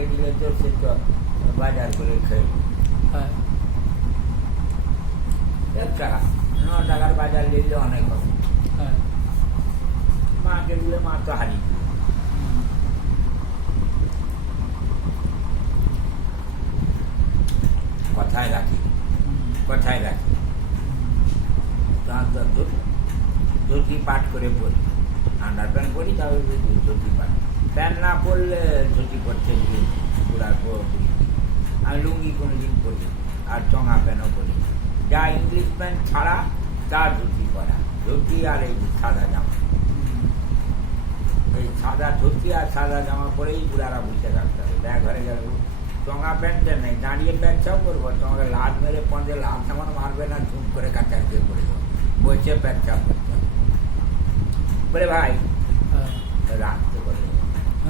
মাকে দিলে তো সে তো বাজার করে খেয়ে হ্যাঁ 1 টাকা 9 টাকার বাজার নিলে অনেক হবে। হ্যাঁ মাকে দিলে মা তো হারিয়ে দিল। কথায় রাখি তখন তো ধুতি পাঠ করে পড়ি, আন্ডার প্যান্ট পরি, তাও ধুতি পাঠ, প্যান্ট না পরলে ধুতি পরতে গিয়ে পুরা পুরি। আমি লুঙ্গি কোনোদিন পরি আর চঙা প্যান্টও পরি, যা ইংলিশ প্যান্ট ছাড়া তা ধুতি পরা, ধুতি আর এই সাদা জামা, এই সাদা ধুতি আর সাদা জামা পরেই বুড়ারা বুঝতে থাকতে হবে। দেখ ঘরে গেল চঙা প্যান্টটা নেই, দাঁড়িয়ে প্যান্টটাও করবো, তোমাকে লাদ মেরে পঁদে লাদ তেমন মারবে না, ঝুম করে কাটা দিয়ে পড়ে যাবো, বসে প্যান্টটা করতে হবে। বলে ভাই রাখতে বলে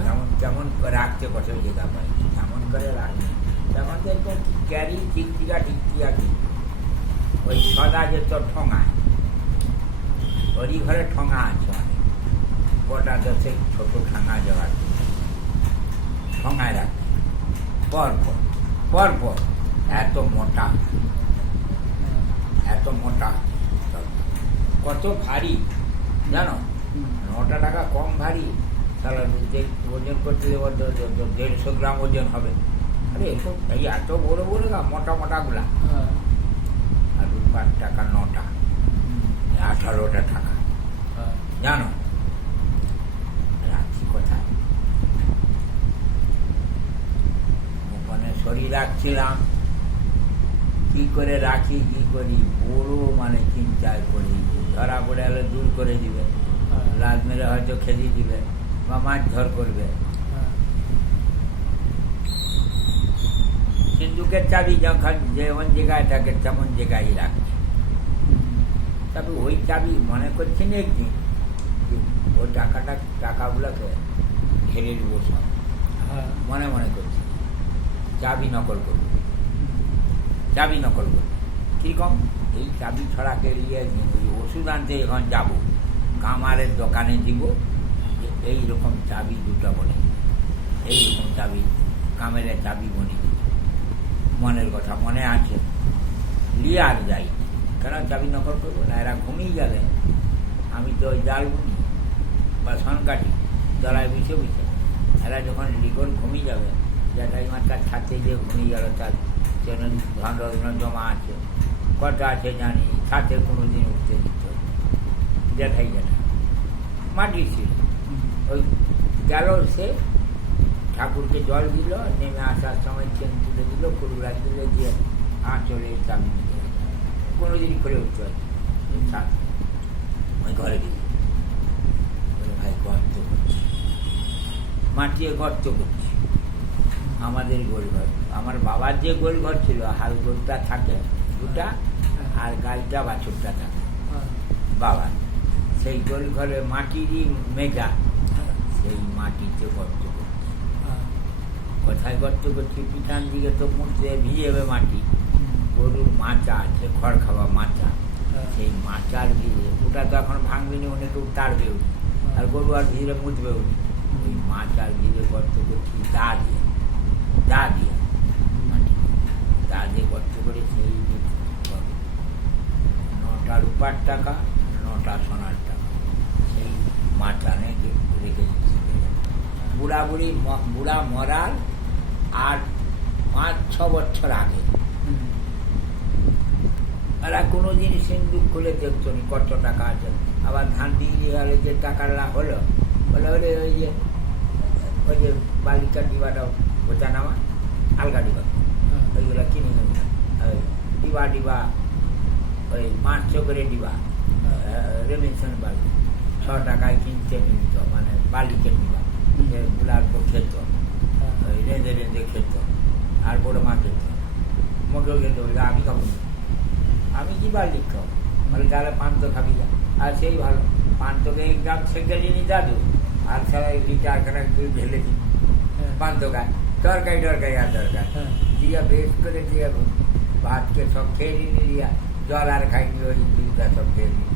যেমন কেমন রাখতে বসে জায়গা পাই, কেমন করে রাখবে তখন দেখবো ক্যারি টিকটিকা কি ওই সদা যে তোর ঠোঙায়, ওরই ঘরে ঠোঙা আছে অনেক, গোটা 10 ছোট ঠাঙা যাওয়ার ঠোঙায় রাখে পরপর এত মোটা কত ভারী জানো, 9 টাকা কম ভারী, তাহলে যে ওজন করতে 150 গ্রাম ওজন হবে। আরে এসব এই এত বড় বড় মোটা গুলা, আর রূপার টাকা 9টা, 18টা টাকা জানো। রাখছি কোথায়, ওখানে শরীর রাখছিলাম, কি করে রাখি কি করি বড় মানে চিন্তায় পড়ি। ধরা পড়ে গেলে দূর করে দিবে, লাল মেরে হয়তো খেলি দিবে বা মাছ ধর করবে। সিন্ধুকের চাবি যখন যেমন জায়গায় থাকে তেমন জায়গায় রাখছে, তবে ওই চাবি মনে করছি না একদিন ওই টাকাগুলোকে ঘেরে দিব সব, মনে করছি চাবি নকল করবো কিরকম, এই চাবি ছড়া কেড়িয়ে ওই ওষুধ আনতে এখন যাবো, কামারের দোকানে দিব, এইরকম চাবি 2টা বনে, এইরকম চাবি কামেরের চাবি বনে, মনের কথা মনে আছে, লিয়ে আর যাই কেন চাবি নকল করবো না। এরা ঘুমিয়ে গেলে আমি তো জাল বুনি বা সনকাঠি জলায় বসে এরা যখন লিগন ঘুমিয়ে যাবে, জ্যাঠাই মাথার ছাতে যে ঘুমিয়ে গেল, তার ধন রত্ন জমা আছে, কত আছে জানি, ছাতে কোনোদিন উঠতে দিত জ্যাঠাই মাটি ছিল, ওই গেল সে ঠাকুরকে জল দিল, নেমে আসার সময় চেন তুলে দিল, কুড়ুরা তুলে দিয়ে চলে চাবি দিতে কোনোদিন করে উঠতে হয় ওই ঘরে দিল। ভাই গর্ত করছি, মাটিয়ে গর্ত করছি, আমাদের গোলঘর, আমার বাবার যে গোলঘর ছিল, হাল গোলটা থাকে 2টা, আর গাইটা বাছুরটা থাকে বাবার, সেই গোলঘরে মাটিরই মেজা, সেই মাটিতে গর্ত করছি। কোথায় গর্ত করছি, পিছন দিকে তো মুড়তে ভিজেবে মাটি, গরুর মাচা আছে, খড় খাওয়া মাচা, সেই মাচার ভিজে, ওটা তো এখন ভাঙবিনি, অনেকে তাড়বে উনি, আর গরু আর ভিজে মুছবে উনি, ওই মাচার ভিজে গর্ত করছি, দা দিয়ে মাটি দা দিয়ে গর্ত করে সেই 9টা রূপার টাকা, 9টা সোনার টাকা, সেই মাচানে রেখে দিচ্ছি। বুড়া মরার আর 5-6 বছর আগে এরা কোনোদিন সিন্ধুক খুলে দেখতো নি কত টাকা আছে। আবার ধান দিয়ে গেলে যে টাকাটা হলো বলে ওই যে বালিকার ডিবাটা ওটা নামা আলগা ডিবা, ওইগুলো কিনে নেব, ডিবা ওই 500 করে ডিবা, রেমিশন বালি 6 টাকায় কিনতে নিত, মানে বালিকের ডিবা, গুলার খেত, ওই রেঁধে খেত, আর বড় মা খেত, মোটেও খেত, আমি খাবো, আমি কি বালি খাবো, বলে তাহলে পান তো খাবি না, আর সেই ভালো পান তোকে একদম ছেঁকে দিনি দাদু, আর সবাই 2-4 ঢেলে দিই পান তো খায়, তরকারি আর দরকার দিয়া বেশ করে দিয়ে ভাতকে সব খেয়ে নিয়ে দিয়া, জল আর খাইনি, ওই 2টা সব খেয়ে নিই।